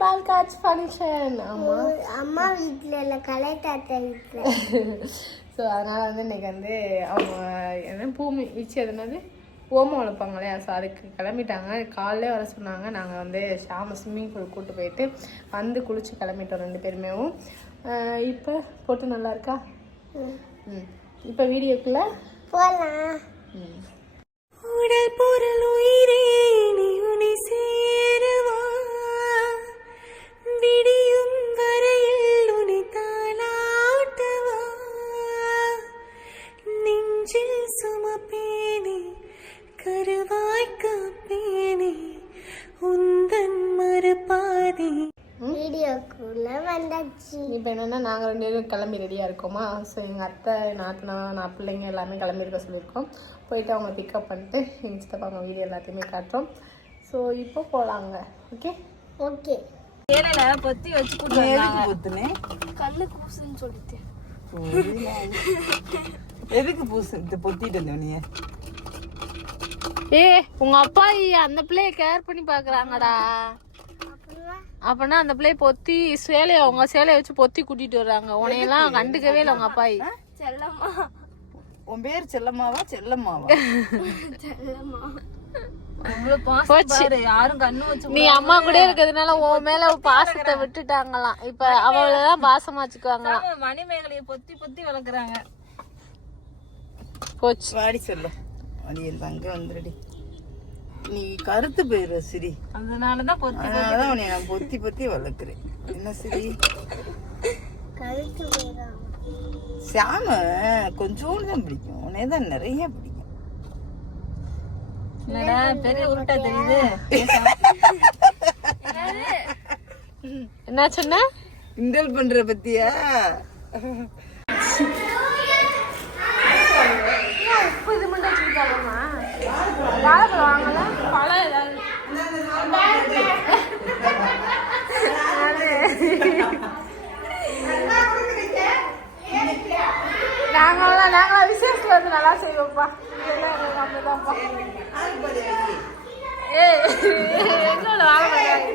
பால் காட்ச் function ஆமா. அம்மா வீட்ல இல்ல கலை தாத்தா வீட்ல. ஸோ அதனால வந்து இன்னைக்கு வந்து அவங்க என்ன பூமி வச்சு அது என்னது? ஓமம் வளர்ப்பாங்க இல்லையா ஸோ அதுக்கு கிளம்பிட்டாங்க. காலையிலே வர சொன்னாங்க. நாங்கள் வந்து ஷாம ஸ்விம்மிங் பூல் கூட்டு போயிட்டு வந்து குளிச்சு கிளம்பிட்டோம் ரெண்டு பேருமேவும். இப்போ போட்டு நல்லா இருக்கா? ம். இப்போ வீடியோக்குள்ள போலாம். ஸோ எங்கள் அத்தை நாத்தனா நான் பிள்ளைங்க எல்லாமே கிளம்பியிருக்க சொல்லியிருக்கோம். போயிட்டு அவங்க பிக்கப் பண்ணிட்டு எங்கள் சித்தப்பாங்க வீடியோ எல்லாத்தையுமே காட்டுறோம். ஸோ இப்போ போகலாங்க ஓகே ஓகே சேலையில பொத்தி வச்சு புத்துனே கண்ணு கூசுன்னு சொல்லிட்டு. எதுக்கு பூசு? இந்த பொத்திட்டு இருந்த நீ. ஏ உங்க அப்பா அந்த பிள்ளைய கேர் பண்ணி பாக்குறாங்கடா அப்பனா அந்த பிள்ளைய பொத்தி சேலைய உங்க சேலைய வச்சு பொத்தி கூட்டிட்டு வர்றாங்க. உன்னையெல்லாம் கண்டுக்கவே இல்லை உங்க அப்பாயி. செல்லம்மா. உன் பேர் செல்லம்மாவா செல்லம்மாவா? நீ அம்மா கூட இருக்கிறதுனால உன் மேல பாசத்தை விட்டுட்டாங்களாம். இப்ப அவளதான் பாசமா வச்சுக்குவாங்களாம் மணிமேகலைய பொத்தி பொத்தி வளர்க்குறாங்க. போச்சு. வாடி செல்லம். அடியல் தங்க வந்துடுடி நீ கருத்து போயிரு சிரி. அதனாலதான் பொத்தி அதனாலதான் உன்னை நான் பொத்தி பொத்தி வளர்க்குறேன். என்ன சிரி? சாம கொஞ்சோண்டு தான் பிடிக்கும். உன்னை தான் நிறைய பிடிக்கும். என்னடா பெரிய உருட்டா தெரியுது. என்ன சொன்ன? கிண்டல் பண்ற பத்தியா உப்பு இது மட்டும் வச்சுக்கிட்டாலுமா வாழைப்பழம் வாங்கல பழம் ஏதாவது நாங்களாம் நாங்களாம் விசேஷத்துல வந்து நல்லா செய்வோம்ப்பா இதெல்லாம் எங்களுக்கு அப்படிதான்ப்பா ஏய் என்னோட வாழைப்பழம்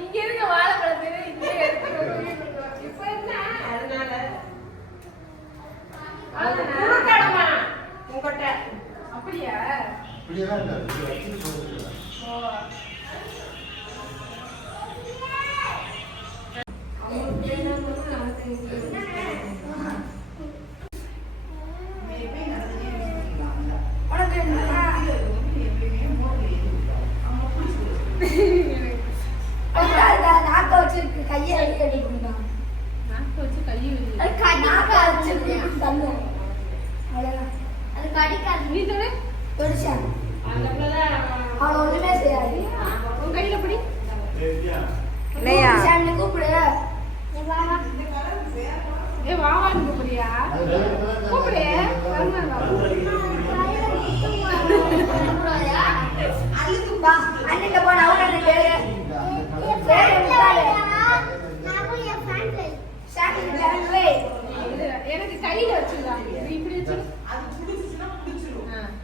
இங்க இருக்க வாழைப்பழத்தை இங்கே எடுத்துட்டு வந்து வீட்டுக்கு வா. இப்ப என்ன அதனால குடுக்கணுமா உங்ககிட்ட அப்படியா ஓ. அவங்களுக்கு வேணாம்னு நமக்கு இங்க நாக்க வச்சிருக்கு கையை வெளியே எடுக்கணும் நாக்கு வச்சு கை வெளியே நாக்க வச்சிருக்கு தள்ளு அவ்வளவுதான் அது கடிக்காது நீ தொடு தொடிச்சான் அந்த பிள்ளை அவன் ஒண்ணுமே செய்யாது. உன் கையில பிடி. கூப்பிடு. ஏ வாவான்னு கூப்பிடுறியா கூப்பிடு. அன்னைக்கு போன அவங்க இறங்கு இது எனக்கு கையில வச்சிருக்காங்க இது இப்படி வச்சு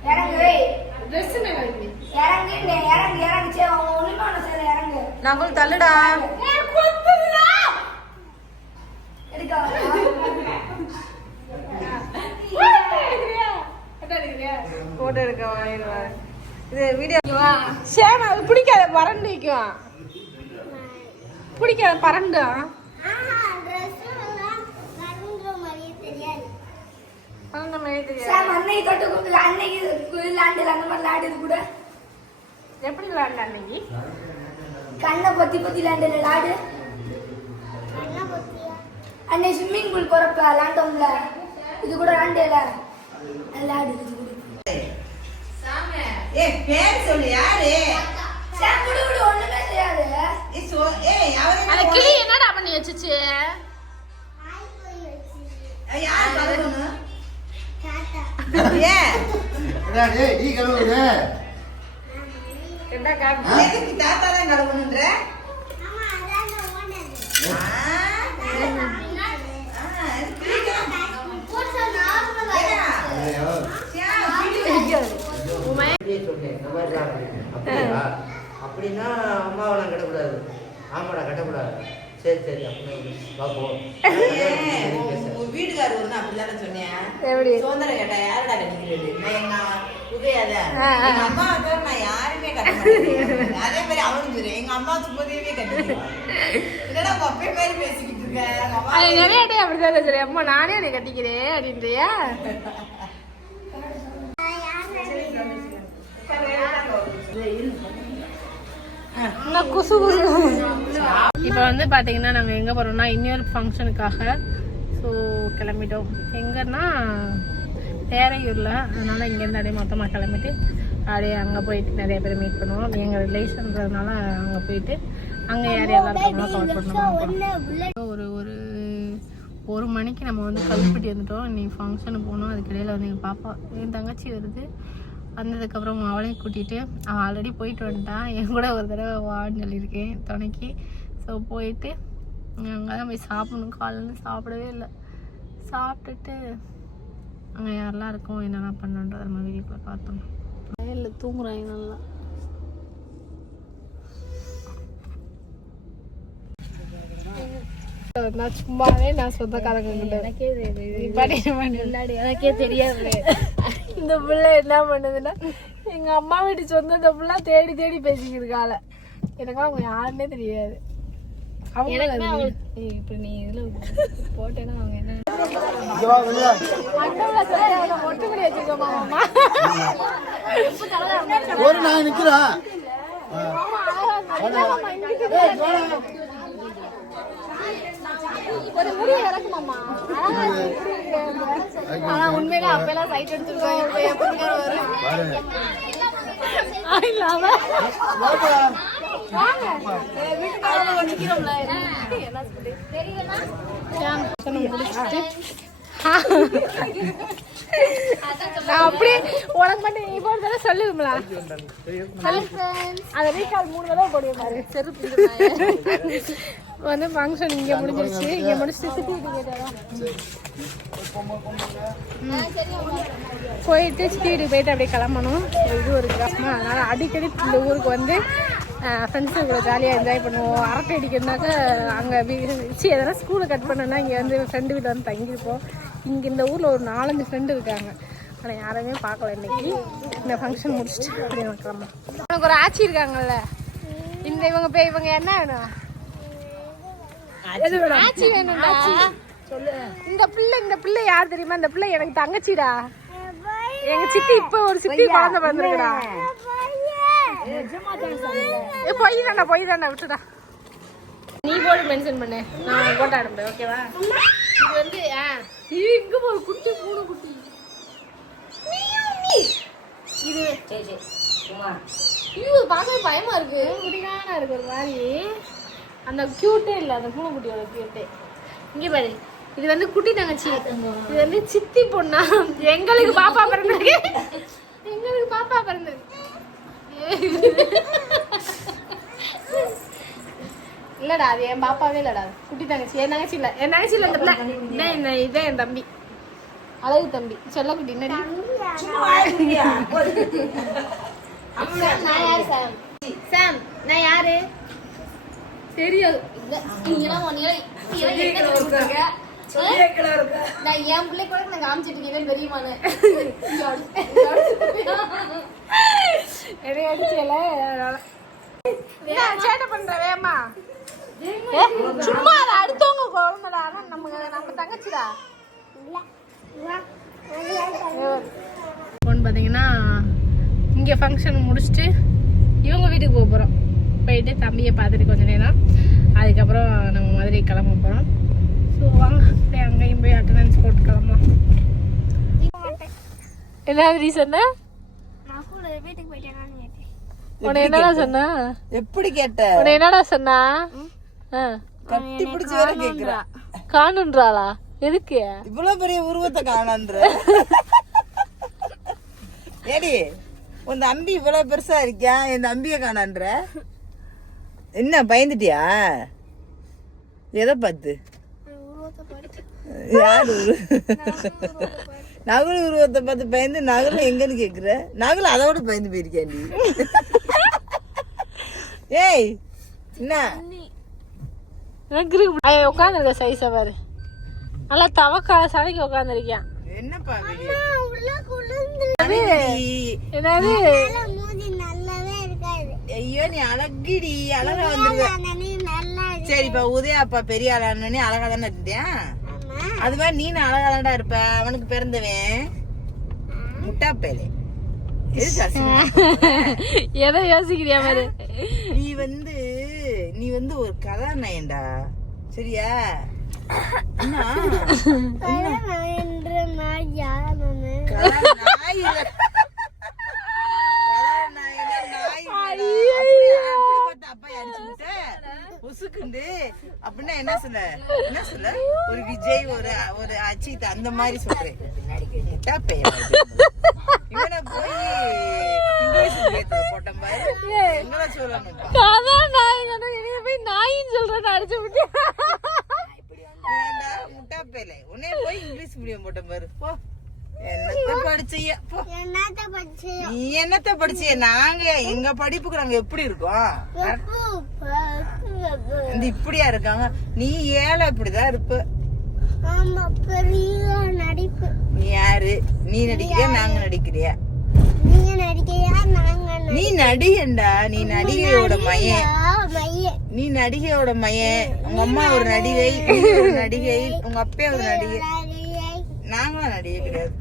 இறங்கு ட்ரெஸ் மேல வைக்கணும் இறங்கு நீ இறங்கு இறங்கு சரி அவங்க ஒண்ணுமே ஒண்ணு செய்யல நகுல் தள்ளுடா. போட்டோ எடுக்க வாங்கிடுவாரு இது வீடியோ சேம் அது பிடிக்காத பரண்டு நிற்கும் பிடிக்காத கூட. எப்படி விளையாண்ட அன்னைக்கு? கண்ணை பொத்தி பொத்தி விளாண்டு விளாடு அன்னை ஸ்விம்மிங் பூல் போறப்ப விளாண்டோம்ல இது கூட விளாண்டேல விளாடு இது கூட. ஏ பேர் சொல்லு யாரு? சாம் விடு விடு ஒண்ணுமே செய்யாது ஏ ஏய் அவரு அந்த கிளி என்னடா பண்ணி வச்சுச்சு? யார் பழகணும் ஏன் டேய் நீ கழுவுங்க எதுக்கு தாத்தா தான் தான் அப்படின்னு. அப்படியா? அப்படின்னா அம்மாவை நான் கட்டக்கூடாது. ஆமாடா கட்டக்கூடாது. சரி சரி அப்படின்னு பார்ப்போம் உன் வீட்டுக்காரர் வந்து அப்படிதானே சொன்னேன். எப்படி? சுதந்திரம் கேட்டா யாரடா கட்டிக்கிறது? நான் எங்க அம்மா நான் யாருமே கட்ட மாட்டேன். அதே மாதிரி அவனும் சொல்றேன் எங்க அம்மா அப்பே மாதிரி பேசிக்கிட்டு இருக்க? நிறைய டைம் அப்படிதான் நானே உன்னை கட்டிக்கிறேன் அப்படின்றியா? குசு குசு. இப்போ வந்து பார்த்தீங்கன்னா நாங்கள் எங்கே போகிறோம்னா இன்னொரு ஃபங்க்ஷனுக்காக ஸோ கிளம்பிட்டோம். எங்கன்னா பேரையூரில் அதனால் இங்கேருந்து அப்படியே மொத்தமாக கிளம்பிட்டு அப்படியே அங்கே போயிட்டு நிறைய பேர் மீட் பண்ணுவோம். எங்கள் ரிலேஷன்றதுனால அங்கே போயிட்டு அங்கே யார் யாரெல்லாம் இருக்காங்களோ கவர் பண்ணுவோம் ஒரு ஒரு ஒரு மணிக்கு நம்ம வந்து கல்பட்டி வந்துட்டோம். இன்னைக்கு ஃபங்க்ஷனுக்கு போனோம். அதுக்கிடையில் வந்து எங்கள் பாப்பா என் தங்கச்சி வருது. வந்ததுக்கப்புறம் அவளையும் கூட்டிகிட்டு அவன் ஆல்ரெடி போயிட்டு வந்துட்டான் என் கூட ஒரு தடவை வான்னு சொல்லியிருக்கேன் துணைக்கு. ஸோ போயிட்டு அங்கே தான் போய் சாப்பிடணும். காலையில சாப்பிடவே இல்லை. சாப்பிட்டுட்டு அங்கே யாரெல்லாம் இருக்கோம் என்னென்ன பண்ணுன்றத நம்ம வீடியோக்குள்ள பார்த்தோம் வயலில் தூங்குறாங்க நல்லா. நான் சும்மாவே நான் சொந்தக்காரங்க எனக்கே தெரியாது. இந்த பிள்ளை என்ன பண்ணுதுன்னா எங்க அம்மா வீட்டு சொந்தத்தை ஃபுல்லா தேடி தேடி பேசிக்கிட்டு இருக்காள எனக்கு அவங்க யாருன்னே தெரியாது. அவங்க இப்ப நீ இதுல போட்டேன்னா அவங்க என்ன வச்சிருக்கோமா அம்மா ஒரு நான் நிக்கிறேன் ஒரு முடிய இறக்குமாமா ஆனா உண்மையில அப்பெல்லாம் சைட் எடுத்துருக்கோம். இப்ப எப்படி வரும். ஆ, இல்லாம வாங்க. வீட்டுக்காரங்க நிக்கிறோம்ல. என்ன சொல்லி? முடிச்சுட்டு நான் அப்படியே உனக்கு மட்டும் நீ போன தடவை சொல்லுங்களா அதை ரீகால் மூணு தடவை போடுவேன் பாரு. செருப்பு வந்து ஃபங்க்ஷன் இங்க முடிஞ்சிருச்சு. இங்க முடிச்சுட்டு போயிட்டு சிட்டி வீட்டுக்கு போயிட்டு அப்படியே கிளம்பணும். இது ஒரு கிராமம். அதனால அடிக்கடி இந்த ஊருக்கு வந்து ஃப்ரெண்ட்ஸு கூட ஜாலியாக என்ஜாய் பண்ணுவோம். அரட்டை அடிக்கிறதுனாக்க அங்கே சி எதனா ஸ்கூலை கட் பண்ணோன்னா இங்கே வந்து ஃப்ரெண்டு வீட்டில் வந்து தங்கியிருப்போம். இங்கே இந்த ஊரில் ஒரு நாலஞ்சு ஃப்ரெண்டு இருக்காங்க. ஆனால் யாரையுமே பார்க்கல இன்னைக்கு. இந்த ஃபங்க்ஷன் முடிச்சுட்டு அப்படியே நான் கிளம்பலாம் உனக்கு ஒரு ஆச்சி இருக்காங்கல்ல. இந்த இவங்க பே இவங்க என்ன வேணும்? ஆச்சி வேணும்டா சொல்லு. இந்த பிள்ளை இந்த பிள்ளை யார் தெரியுமா? இந்த பிள்ளை எனக்கு தங்கச்சிடா. எங்க சித்தி இப்ப ஒரு சித்தி குழந்தை பிறந்திருக்குடா. ஏ, பொய் தாண்டா பொய் தாண்டா விட்டுடா. நீ போட்டு மென்ஷன் பண்ணு. நான் போட்டோ அனுப்புறேன் ஓகேவா இது வந்து ஆ. இது இங்க ஒரு குட்டி பூனை குட்டி. இது. ஐயோ பார்க்கவே பயமா இருக்கு. குட்டிகானா இருக்கு ஒரு மாதிரி? அந்த கியூட்டே இல்ல அந்த பூனை குட்டியோட கியூட்டே இங்க பாரு. இது வந்து குட்டி தங்கச்சி. இது வந்து சித்தி பொண்ணா? எங்களுக்கு பாப்பா பிறந்திருக்கு. எங்களுக்கு பாப்பா பிறந்தது இல்லடா அது என் பாப்பாவே இல்லடா. குட்டி தங்கச்சி. என் தங்கச்சி இல்ல. என் தங்கச்சி இல்ல இந்த இதான் என் இதான் என் தம்பி. அழகு தம்பி. சொல்ல குட்டி என்னடி? நான் யாரு சாம்? சாம் நான் யாரு? தெரியாது? நான் என் பிள்ளை கூட நான் காமிச்சிட்டு இருக்கேன் பெரியமான என்னைய அடிச்சல சேட்டை பண்ற வேமா சும்மா அது அடுத்தவங்க குழந்தைடா ஆனா நம்ம நம்ம தங்கச்சிடா. பார்த்தீங்கன்னா இங்கே ஃபங்க்ஷன் முடிச்சுட்டு இவங்க வீட்டுக்கு போக போகிறோம் போயிட்டு தம்பியை பார்த்துட்டு கொஞ்ச நேரம். அதுக்கப்புறம் நம்ம மதுரை கிளம்ப போகிறோம் ஸோ வாங்க. அப்படியே அங்கேயும் போய் அட்டண்டன்ஸ் போட்டு கிளம்பலாம். என்ன ரீசன் நான் கூட வீட்டுக்கு போயிட்டேன் கேட்டேன். உன்னை என்னடா சொன்னா? எப்படி கேட்ட? உன்னை என்னடா சொன்னா? கட்டி பிடிச்சு வேற கேக்குறா. காணுன்றாளா? எதுக்கு? இவ்வளவு பெரிய உருவத்தை காணன்ற. ஏடி உன் தம்பி இவ்வளவு பெருசா இருக்கியா? என் தம்பிய காணான்ற. என்ன பயந்துட்டியா? எதை பார்த்து? யாரு நகுல் உருவத்தை பார்த்து பயந்து நகுல் எங்கன்னு கேக்குற? நகுல் அதோட பயந்து போயிருக்கேன்டி ஏய் என்ன? உட்காந்துருக்க சைஸை பாரு. நல்லா தவக்கால சடைக்கு உட்காந்துருக்கியான் என்னப்பா என்னது? ஐயோ நீ அழகிடி. அழகா வந்துருவ. சரிப்பா உதயா அப்பா பெரிய ஆளானே அழகா தானே இருந்தேன் அது மாதிரி நீ அழகா தான்டா இருப்ப? அவனுக்கு பிறந்தவன். முட்டா பேலே? எதை யோசிக்கிறியா பாரு? நீ வந்து நீ வந்து ஒரு கதாநாயகன்டா. சரியா? என்ன? கதாநாயகன் இல்ல. கதாநாயகன் நாய் இல்லடா. அப்படியா? அப்படி பார்த்து அப்பாயை அடிச்சு விட்ட? பொசுக்குண்டு. அப்படின்னா என்ன சொல்ல? என்ன சொல்ல? ஒரு விஜய் ஒரு ஒரு அஜித் அந்த மாதிரி சொல்றேன். முட்டா பெயர் இவனை போய் இங்கிலீஷ் மீடியத்துல போட்டேன் பாரு. எங்களை சொல்லணும்ப்பா. கதாநாயகன் என்னைய போய் நாயின்னு சொல்றேன்னு அடிச்சு விட்டு. முட்டா பேலே உன்னைய போய் இங்கிலீஷ் மீடியம் போட்டேன் பாரு. போ. என்னத்த படிச்சீங்க போ. நீ என்னத்த படிச்சிய? நாங்க எங்க படிப்புக்கு நாங்க எப்படி இருக்கோம்? இந்த இப்படியா இருக்காங்க. நீ ஏழை இப்படிதான் இருப்ப. நடிப்பு. நீ யாரு? நீ நடிக்கிறியா? நாங்க நடிக்கிறியா? நீ நடிகன்டா. நீ நடிகையோட மையன். மைய நீ நடிகையோட மையன். உங்க அம்மா ஒரு நடிகை. நடிகை உங்க அப்பா ஒரு நடிகை. நாங்களும் நடிகை கிடையாது.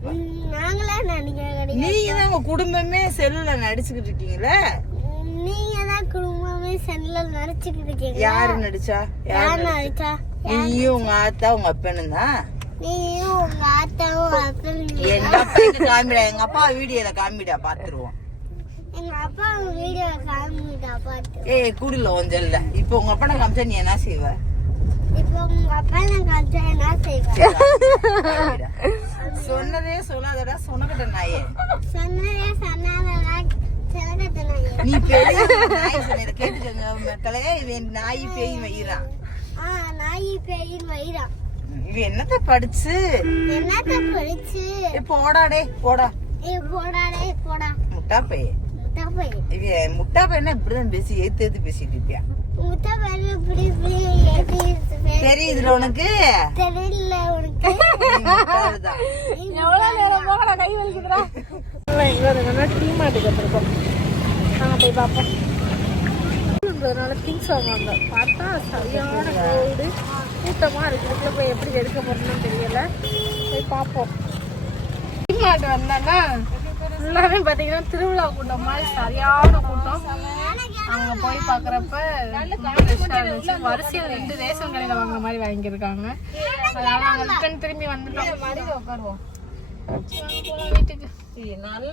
நாங்களா நடிகை கிடையாது. நீங்க தான் உங்க குடும்பமே செல்லுல நடிச்சுக்கிட்டு இருக்கீங்களே நீங்க தான் குடும்பமே செல்ல நடிச்சுக்கிட்டு இருக்கீங்க யாரு நடிச்சா? யார் நடிச்சா? நீயும் உங்க ஆத்தா உங்க அப்பனும் தான் நீயும் உங்க ஆத்தாவும் அப்பனும் எங்க அப்பா காமிடா எங்க அப்பா வீடியோல காமிடா பாத்துருவோம். எங்க அப்பா வீடியோ ஏய் குடில ஒஞ்சல்ல இப்ப உங்க அப்பனை காமிச்சா நீ என்ன செய்வ? சொன்னதே சொல்லாதடா சொன்னகிட்ட நாயே. சொன்னதே சொன்னாதடா நீ பெரிய நாய் சொன்ன கேட்டுக்கோங்க மக்களே. இவன் நாய் பேய் வயிறான் ஆ நாய் பேயின் வயிறான் இவன் என்னத்த படிச்சு? என்னத்த படிச்சு? போடாடே போடா ஏ போடாடே போடா. முட்டா பைய. முட்டா பையன் இவன் முட்டா பையனா இப்படிதான் பேசி ஏத்து ஏத்து பேசிட்டு இருப்பியா? முட்டா பையன் இப்படி இப்படி ஏத்தி பேச- தெரியுதுல உனக்கு? தெரியல உனக்கு. எவ்வளவு நேரம் போக நான் கை வலிக்குதுடா. எங்க இருக்கோம்னா டீ மாட்டுக்கு வந்திருக்கோம் நாங்க போய் பார்ப்போம். ன்றதுனால திங்ஸ் வாங்க வந்தோம் பார்த்தா சரியான க்ரௌடு கூட்டமா இருக்கு. இதுக்குள்ள போய் எப்படி எடுக்க போறோம்னு தெரியல. போய் பார்ப்போம். டீ மாட்டு ஃபுல்லாவே பார்த்தீங்கன்னா திருவிழா கூட்டம் மாதிரி சரியான கூட்டம். அங்கே போய் பார்க்குறப்ப வரிசையில் ரெண்டு ரேஷன் கடையில் வாங்குற மாதிரி வாங்கியிருக்காங்க. அதனால நாங்கள் ரிட்டன் திரும்பி வந்துட்டோம். உட்காருவோம். வீட்டுக்கு.